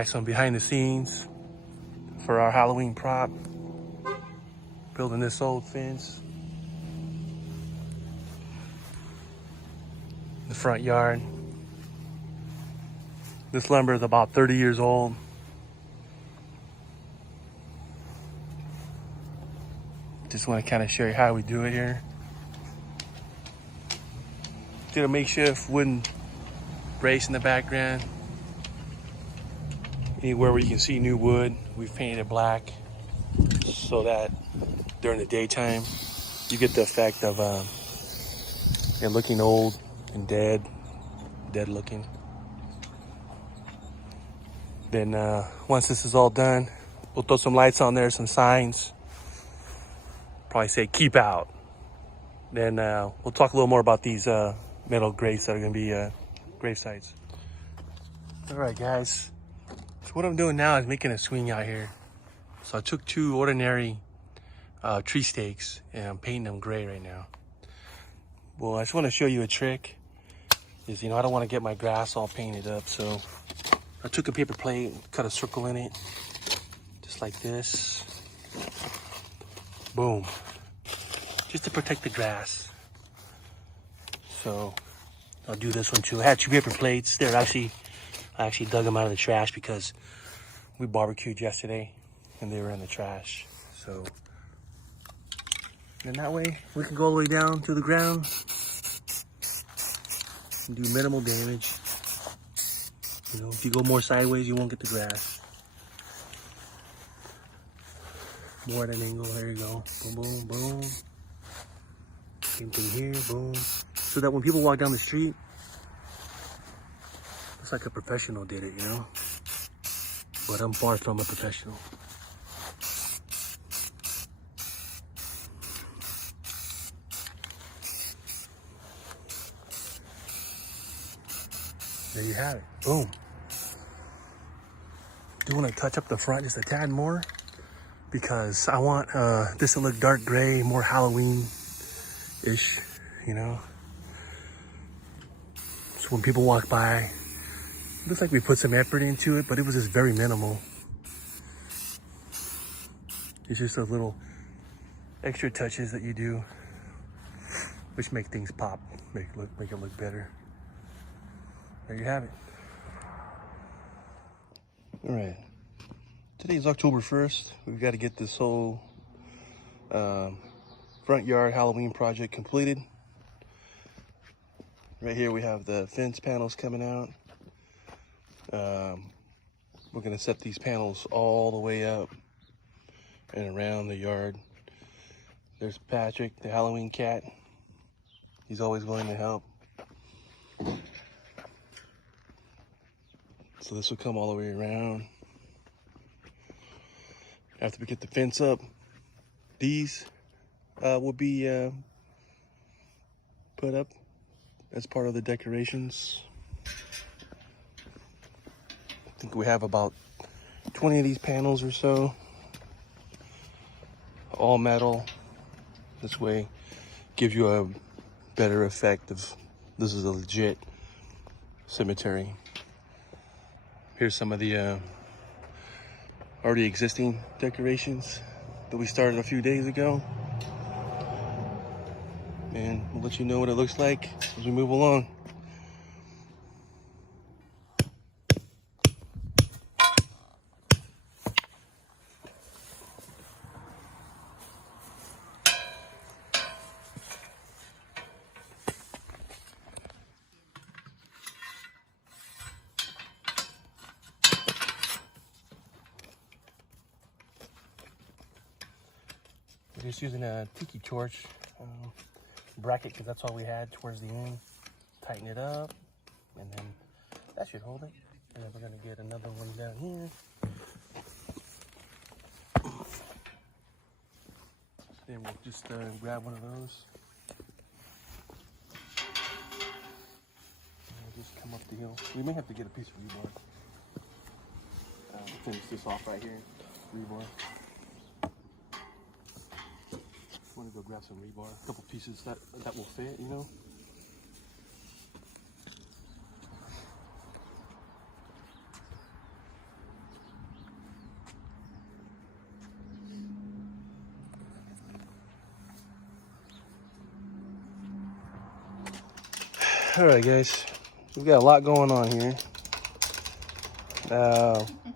guys some behind the scenes for our Halloween prop. Building this old fence. The front yard. This lumber is about 30 years old. Just want to kind of show you how we do it here. Did a makeshift wooden brace in the background. Anywhere where you can see new wood, we've painted it black so that during the daytime you get the effect of it looking old and dead looking. Then once this is all done, we'll throw some lights on there, some signs. Probably say keep out. Then we'll talk a little more about these metal grates that are going to be grave sites. All right, guys. So what I'm doing now is making a swing out here. So I took two ordinary tree stakes and I'm painting them gray right now. Well, I just want to show you a trick. Is, I don't want to get my grass all painted up, so I took a paper plate, cut a circle in it, just like this. Boom. Just to protect the grass. So I'll do this one too. I had two paper plates. I actually dug them out of the trash because we barbecued yesterday and they were in the trash. So, and that way we can go all the way down to the ground and do minimal damage. If you go more sideways, you won't get the grass. More at an angle, there you go. Boom, boom, boom. Same thing here, boom. So that when people walk down the street, it's like a professional did it, But I'm far from a professional. There you have it, boom. Do want to touch up the front just a tad more because I want this to look dark gray, more Halloween-ish, So when people walk by, it looks like we put some effort into it, but it was just very minimal. It's just those little extra touches that you do, which make things pop, make it look better. There you have it. All right. Today is October 1st. We've got to get this whole front yard Halloween project completed. Right here we have the fence panels coming out. We're going to set these panels all the way up and around the yard. There's Patrick, the Halloween cat. He's always willing to help. So this will come all the way around. After we get the fence up, these will be put up as part of the decorations. I think we have about 20 of these panels or so. All metal. This way gives you a better effect of this is a legit cemetery. Here's some of the already existing decorations that we started a few days ago. And we'll let you know what it looks like as we move along. We're just using a tiki torch bracket because that's all we had towards the end. Tighten it up, and then that should hold it. And then we're gonna get another one down here. Then we'll just grab one of those. And we'll just come up the hill. We may have to get a piece of rebar. Finish this off right here. Rebar. I want to go grab some rebar, a couple pieces that will fit, All right, guys, we've got a lot going on here.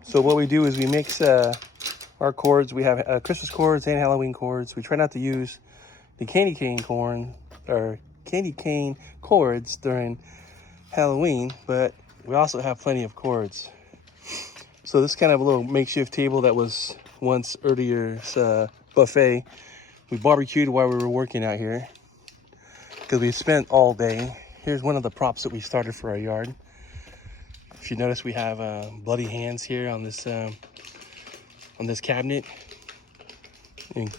So what we do is we mix our cords. We have Christmas cords and Halloween cords. We try not to use the candy cane cords during Halloween, but we also have plenty of cords. So this is kind of a little makeshift table that was once earlier's buffet. We barbecued while we were working out here because we spent all day. Here's one of the props that we started for our yard. If you notice, we have bloody hands here on this cabinet, and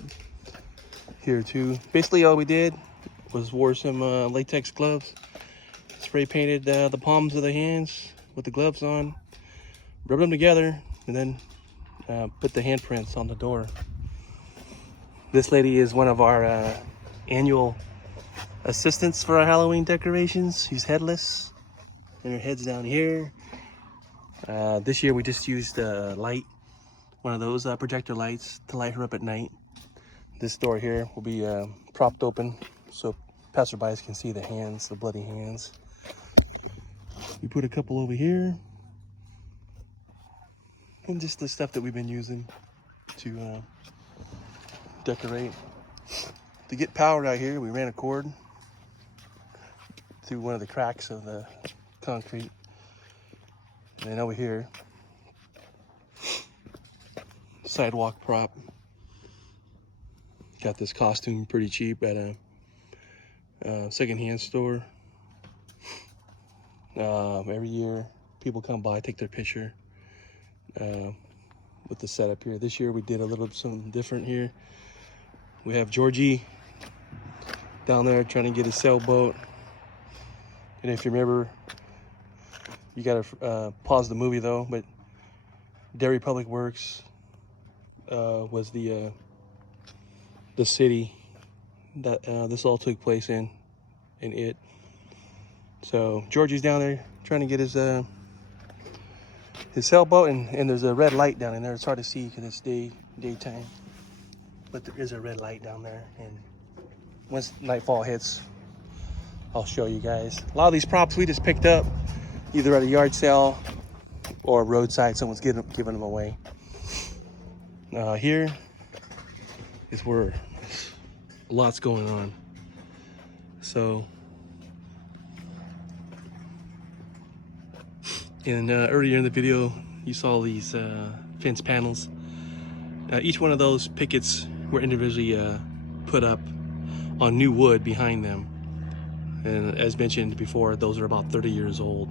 here too. Basically, all we did was wore some latex gloves, spray painted the palms of the hands with the gloves on, rubbed them together, and then put the handprints on the door. This lady is one of our annual assistants for our Halloween decorations. She's headless, and her head's down here. This year we just used a light, one of those projector lights to light her up at night. This door here will be propped open so passerbys can see the hands, the bloody hands. We put a couple over here, and just the stuff that we've been using to decorate. To get power out here, we ran a cord through one of the cracks of the concrete. And then over here, sidewalk prop. Got this costume pretty cheap at a secondhand store. Every year, people come by, take their picture with the setup here. This year, we did a little something different here. We have Georgie down there trying to get his sailboat. And if you remember, you gotta pause the movie though, but Derry Public Works was the city that this all took place in it. So Georgie's down there trying to get his sailboat, and there's a red light down in there. It's hard to see because it's daytime, but there is a red light down there, and once nightfall hits, I'll show you guys. A lot of these props we just picked up either at a yard sale or roadside. Someone's giving them away. Here is where lots going on. So earlier in the video, you saw these fence panels. Each one of those pickets were individually put up on new wood behind them. And as mentioned before, those are about 30 years old.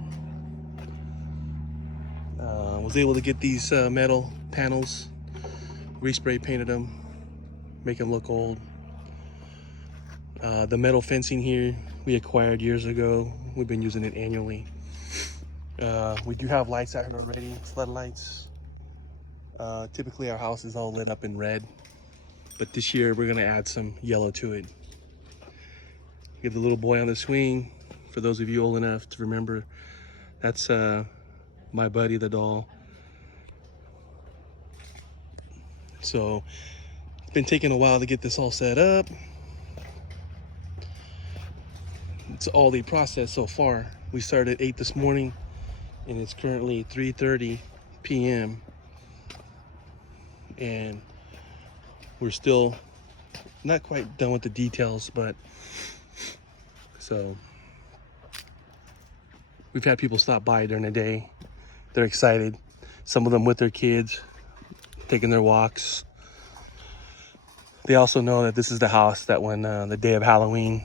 Was able to get these metal panels, respray painted them, make them look old. The metal fencing here we acquired years ago. We've been using it annually. We do have lights out here already, floodlights. Typically our house is all lit up in red, but this year we're gonna add some yellow to it. We have the little boy on the swing. For those of you old enough to remember, that's my buddy the doll. So it's been taking a while to get this all set up. It's all the process so far. We started at 8 this morning, and it's currently 3:30 p.m. and we're still not quite done with the details, but so we've had people stop by during the day. They're excited. Some of them with their kids, taking their walks. They also know that this is the house that when the day of Halloween,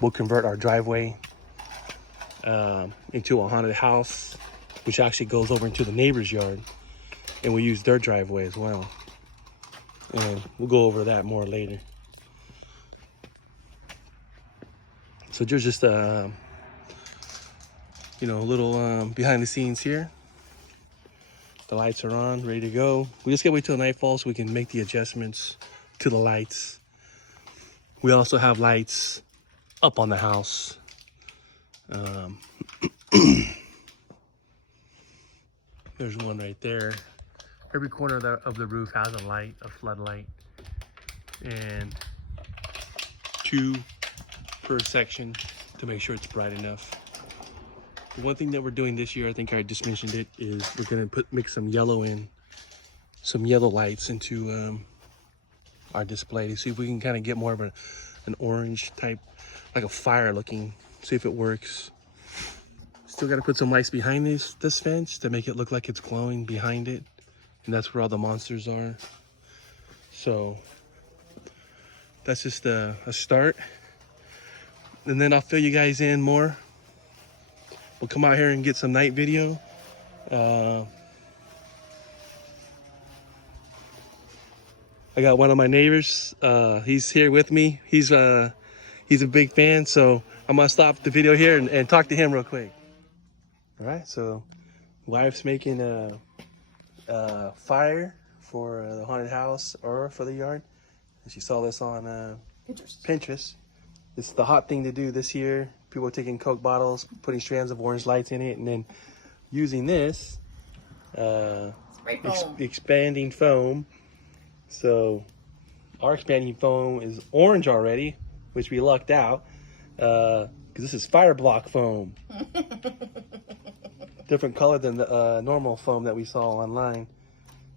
we'll convert our driveway into a haunted house, which actually goes over into the neighbor's yard, and we use their driveway as well. And we'll go over that more later. So there's just a little behind the scenes here. The lights are on, ready to go. We just gotta wait till nightfall so we can make the adjustments to the lights. We also have lights up on the house. There's one right there. Every corner of the roof has a light, a floodlight, and 2 per section to make sure it's bright enough. The one thing that we're doing this year, I think I just mentioned it, is we're gonna mix some yellow lights into our display to see if we can kind of get more of an orange type, like a fire looking, see if it works. Still got to put some lights behind this fence to make it look like it's glowing behind it, and that's where all the monsters are. So that's just a start, and then I'll fill you guys in more. We'll come out here and get some night video. I got one of my neighbors. He's here with me. He's a big fan, so I'm gonna stop the video here and talk to him real quick. All right, so wife's making a fire for the haunted house or for the yard. And she saw this on Pinterest. It's the hot thing to do this year. People are taking Coke bottles, putting strands of orange lights in it, and then using this expanding foam. So our expanding foam is orange already, which we lucked out, because this is fire block foam. Different color than the normal foam that we saw online.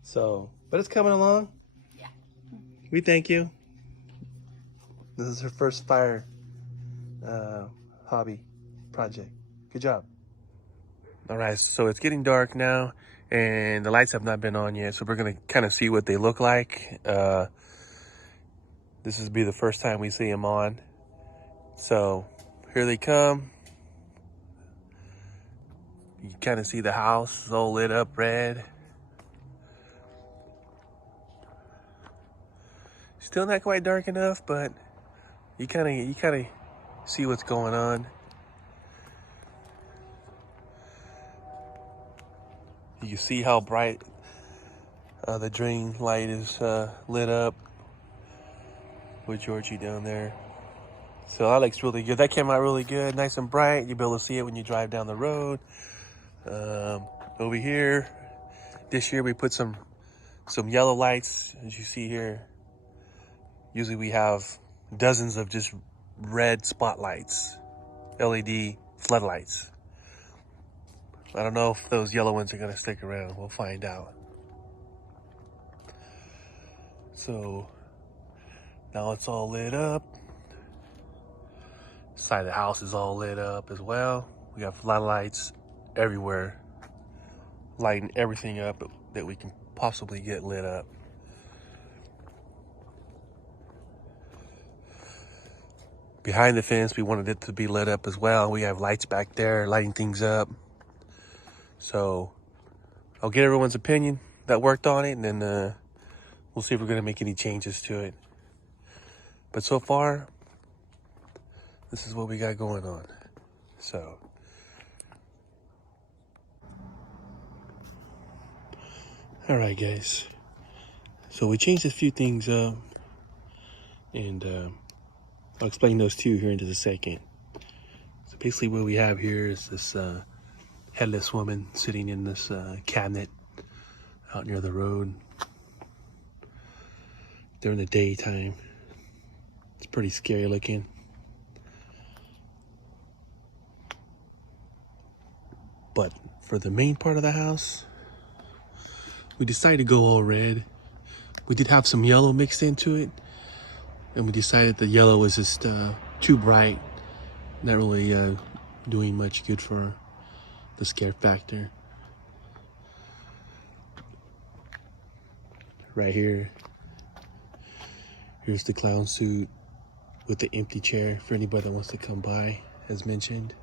So, but it's coming along. Yeah. We thank you. This is her first fire hobby project. Good job. All right, so it's getting dark now, and the lights have not been on yet, so we're gonna kind of see what they look like. This will be the first time we see them on. So here they come. You can kind of see the house is all lit up red. Still not quite dark enough, but you kind of see what's going on. You can see how bright the drain light is lit up with Georgie down there. So that looks really good. That came out really good, nice and bright. You'll be able to see it when you drive down the road. Over here, this year we put some yellow lights, as you see here. Usually we have dozens of just red spotlights, LED floodlights. I don't know if those yellow ones are gonna stick around. We'll find out. So now it's all lit up. Side of the house is all lit up as well. We got floodlights everywhere, lighting everything up that we can possibly get lit up. Behind the fence, we wanted it to be lit up as well. We have lights back there lighting things up. So I'll get everyone's opinion that worked on it, and then we'll see if we're gonna make any changes to it. But so far, this is what we got going on. So all right, guys. So we changed a few things up, and I'll explain those to you here in just a second. So basically what we have here is this headless woman sitting in this cabinet out near the road during the daytime. It's pretty scary looking. But for the main part of the house, we decided to go all red. We did have some yellow mixed into it, and we decided the yellow was just too bright, not really doing much good for the scare factor. Right here, here's the clown suit with the empty chair for anybody that wants to come by, as mentioned.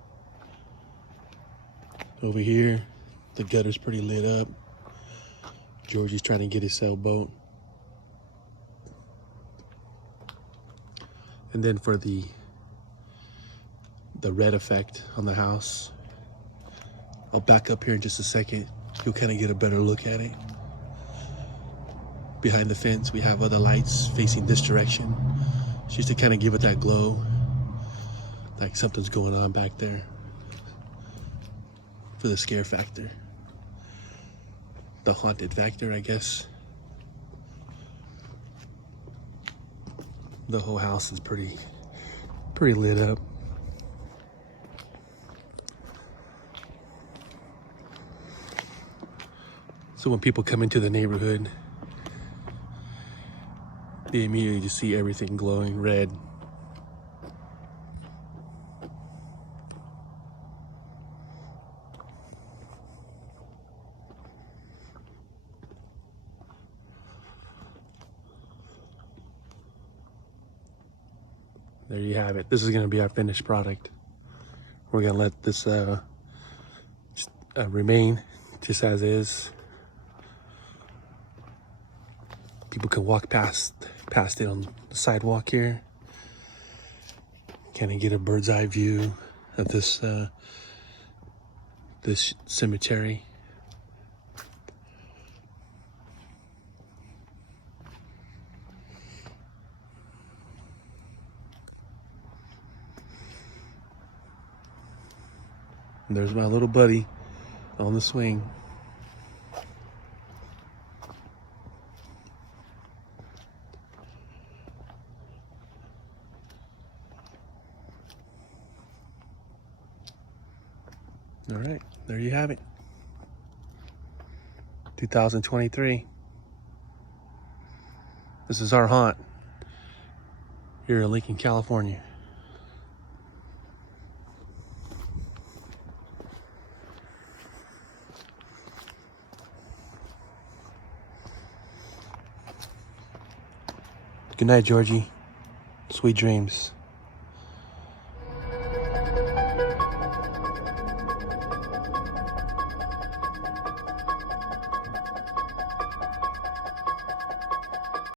Over here, the gutter's pretty lit up. Georgie's trying to get his sailboat. And then for the red effect on the house, I'll back up here in just a second. You'll kind of get a better look at it. Behind the fence, we have other lights facing this direction, just to kind of give it that glow, like something's going on back there for the scare factor. The haunted factor, I guess. The whole house is pretty lit up. So when people come into the neighborhood, they immediately just see everything glowing red. There you have it. This is going to be our finished product. We're going to let this remain just as is. People can walk past it on the sidewalk here. Kind of get a bird's eye view of this this cemetery. And there's my little buddy on the swing. All right, there you have it. 2023. This is our haunt here in Lincoln, California. Good night, Georgie. Sweet dreams.